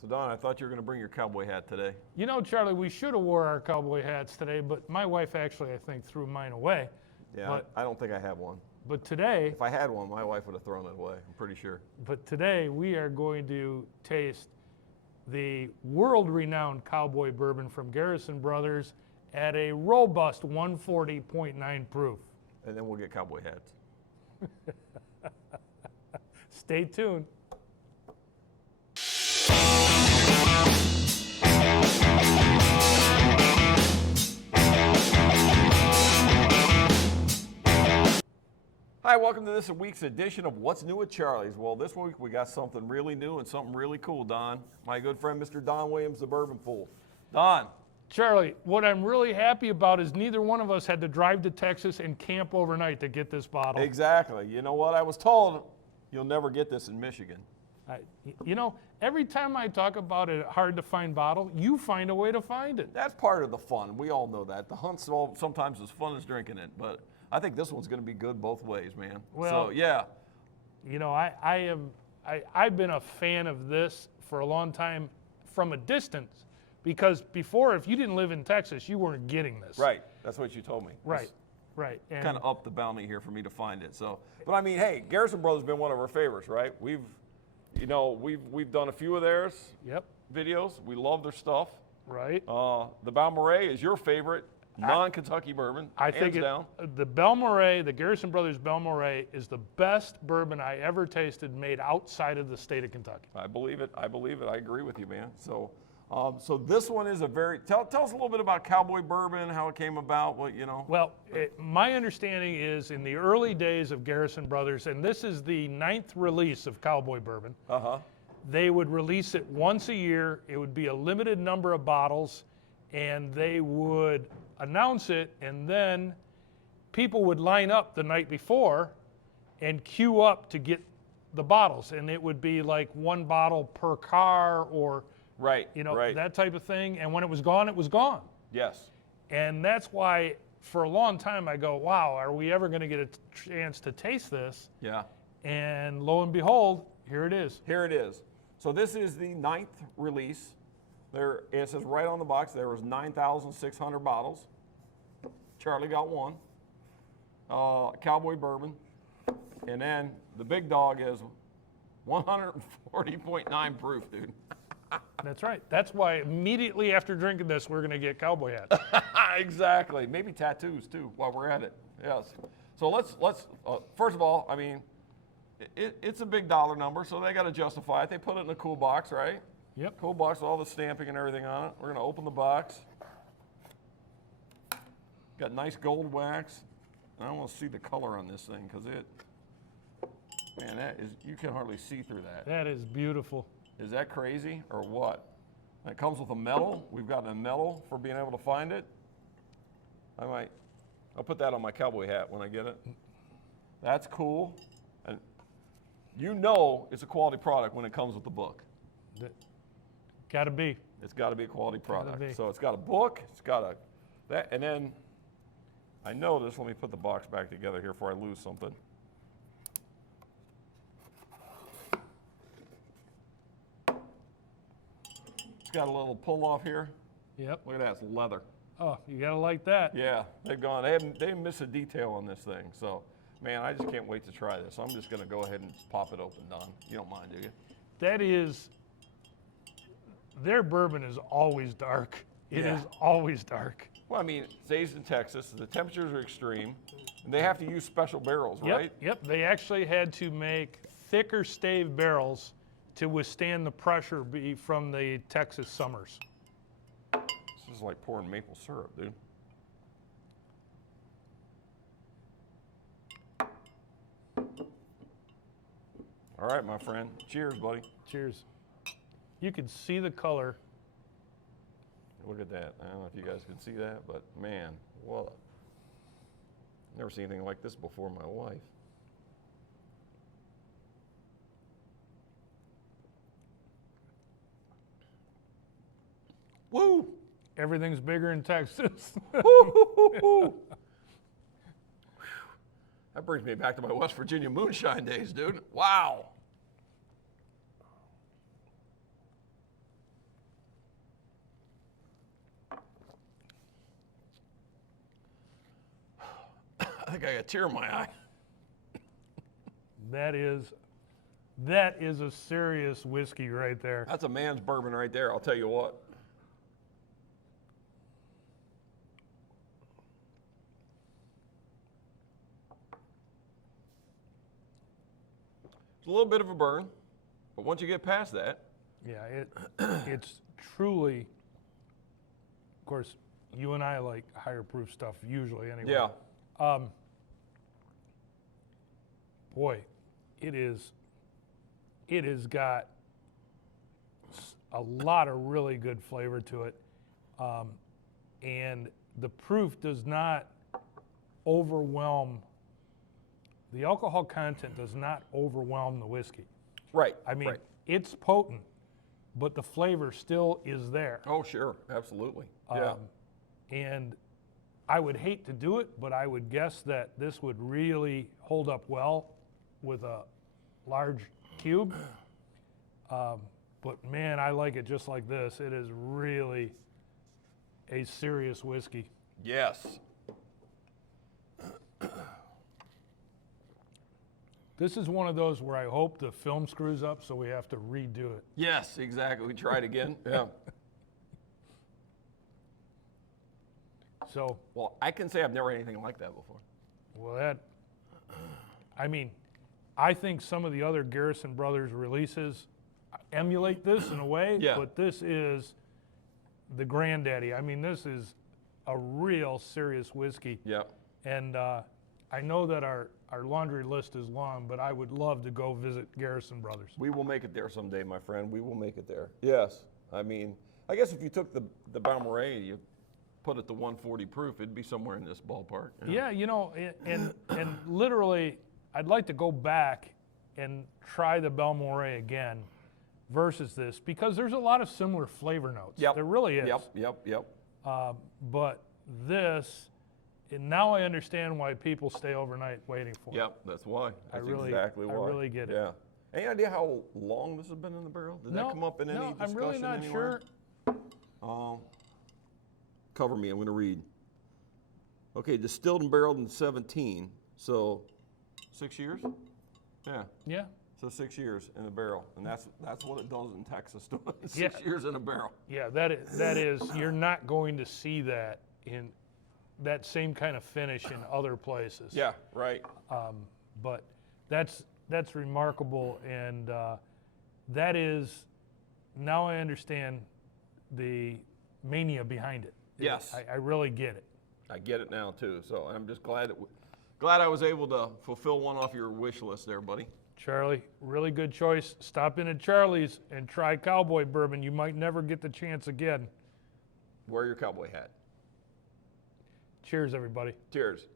So, Don, I thought you were going to bring your cowboy hat today. You know, Charlie, we should have wore our cowboy hats today, but my wife actually, I think, threw mine away. Yeah, but, I don't think I have one. But today... If I had one, my wife would have thrown it away, I'm pretty sure. But today, we are going to taste the world-renowned cowboy bourbon from Garrison Brothers at a robust 140.9 proof. And then we'll get cowboy hats. Stay tuned. Hi, welcome to this week's edition of What's New at Charlie's. Well, this week we got something really new and something really cool, Don. My good friend, Mr. Don Williams, the Bourbon Fool. Don. Charlie, what I'm really happy about is neither one of us had to drive to Texas and camp overnight to get this bottle. Exactly. You know what? I was told you'll never get this in Michigan. You know, every time I talk about a hard-to-find bottle, you find a way to find it. That's part of the fun. We all know that. The hunt's sometimes as fun as drinking it, but I think this one's going to be good both ways, man. Well, so, yeah. You know, I've been a fan of this for a long time from a distance, because before, if you didn't live in Texas, you weren't getting this. Right. That's what you told me. Right. Right. Kind of upped the bounty here for me to find it. So, but I mean, hey, Garrison Brothers has been one of our favorites, right? We've done a few of theirs. Yep. Videos. We love their stuff. Right. The Balmoral is your favorite non-Kentucky bourbon. I think the Balmoral, the Garrison Brothers Balmoral, is the best bourbon I ever tasted made outside of the state of Kentucky. I believe it. I believe it. I agree with you, man. So, so this one is a very tell us a little bit about Cowboy Bourbon, how it came about. What you know. Well, my understanding is in the early days of Garrison Brothers, and this is the 9th release of Cowboy Bourbon. They would release it once a year. It would be a limited number of bottles, and they would announce it, and then people would line up the night before and queue up to get the bottles, and it would be like one bottle per car, or that type of thing. And when it was gone, it was gone. Yes. And that's why for a long time I go, wow, are we ever going to get a chance to taste this? Yeah. And lo and behold, here it is. Here it is. So this is the 9th release. There, it says right on the box, there was 9,600 bottles. Charlie got one. Cowboy Bourbon. And then the big dog is 140.9 proof, dude. That's right. That's why immediately after drinking this, we're going to get cowboy hats. Exactly. Maybe tattoos, too, while we're at it. Yes. So let's first of all, I mean, it's a big dollar number, so they got to justify it. They put it in a cool box, right? Yep. Cool box with all the stamping and everything on it. We're going to open the box. Got nice gold wax. I don't want to see the color on this thing because man, you can hardly see through that. That is beautiful. Is that crazy or what? It comes with a medal. We've gotten a medal for being able to find it. I'll put that on my cowboy hat when I get it. That's cool. And you know it's a quality product when it comes with the book. Got to be. It's got to be a quality product. So it's got a book, it's got that, and then I know this. Let me put the box back together here before I lose something. It's got a little pull off here. Yep. Look at that, it's leather. Oh, you got to like that. Yeah, they haven't missed a detail on this thing. So, man, I just can't wait to try this. So I'm just going to go ahead and pop it open, Don. You don't mind, do you? That is, their bourbon is always dark. It is always dark. Well, I mean, it's aged in Texas. The temperatures are extreme, and they have to use special barrels, right? Yep. They actually had to make thicker stave barrels to withstand the pressure from the Texas summers. This is like pouring maple syrup, dude. All right, my friend. Cheers, buddy. Cheers. You can see the color. Look at that. I don't know if you guys can see that, but man, what? Never seen anything like this before in my life. Woo! Everything's bigger in Texas. That brings me back to my West Virginia moonshine days, dude. Wow. I think I got a tear in my eye. That is a serious whiskey right there. That's a man's bourbon right there, I'll tell you what. It's a little bit of a burn, but once you get past that. Yeah, it's truly, of course, you and I like higher proof stuff usually anyway. Yeah. Boy, it has got a lot of really good flavor to it. And the proof does not overwhelm, the alcohol content does not overwhelm the whiskey. Right. I mean, right. it's potent, but the flavor still is there. Oh, sure. Absolutely. Yeah. And I would hate to do it, but I would guess that this would really hold up well with a large cube. But man, I like it just like this. It is really a serious whiskey. Yes. This is one of those where I hope the film screws up, so we have to redo it. Yes, exactly. We tried again. Yeah. So, Well, I can say I've never had anything like that before. well, I mean, I think some of the other Garrison Brothers releases emulate this in a way, Yeah. but this is the granddaddy. I mean, this is a real serious whiskey. Yeah. And I know that our laundry list is long, but I would love to go visit Garrison Brothers. We will make it there someday, my friend. We will make it there. Yes. I mean, I guess if you took the Balmoral, you put it to 140 proof, it'd be somewhere in this ballpark. Yeah, and literally, I'd like to go back and try the Balmoral again versus this, because there's a lot of similar flavor notes. Yep. There really is. Yep. But this, and now I understand why people stay overnight waiting for it. Yep, that's why. That's really- exactly why. I really get it. Yeah. Any idea how long this has been in the barrel? Did that come up in any discussion I'm really not anywhere? sure. Cover me, I'm going to read. Okay, distilled and barreled in 17, so 6 years? Yeah, Yeah. so 6 years in the barrel, and that's what it does in Texas, 6 Yeah. years in a barrel. Yeah, that is, you're not going to see that in that same kind of finish in other places. Yeah, right. But that's remarkable, and that is, now I understand the mania behind it. Yes. I really get it. I get it now too, so I'm just glad I was able to fulfill one off your wish list there, buddy. Charlie, really good choice. Stop in at Charlie's and try Cowboy Bourbon. You might never get the chance again. Wear your cowboy hat. Cheers, everybody. Cheers.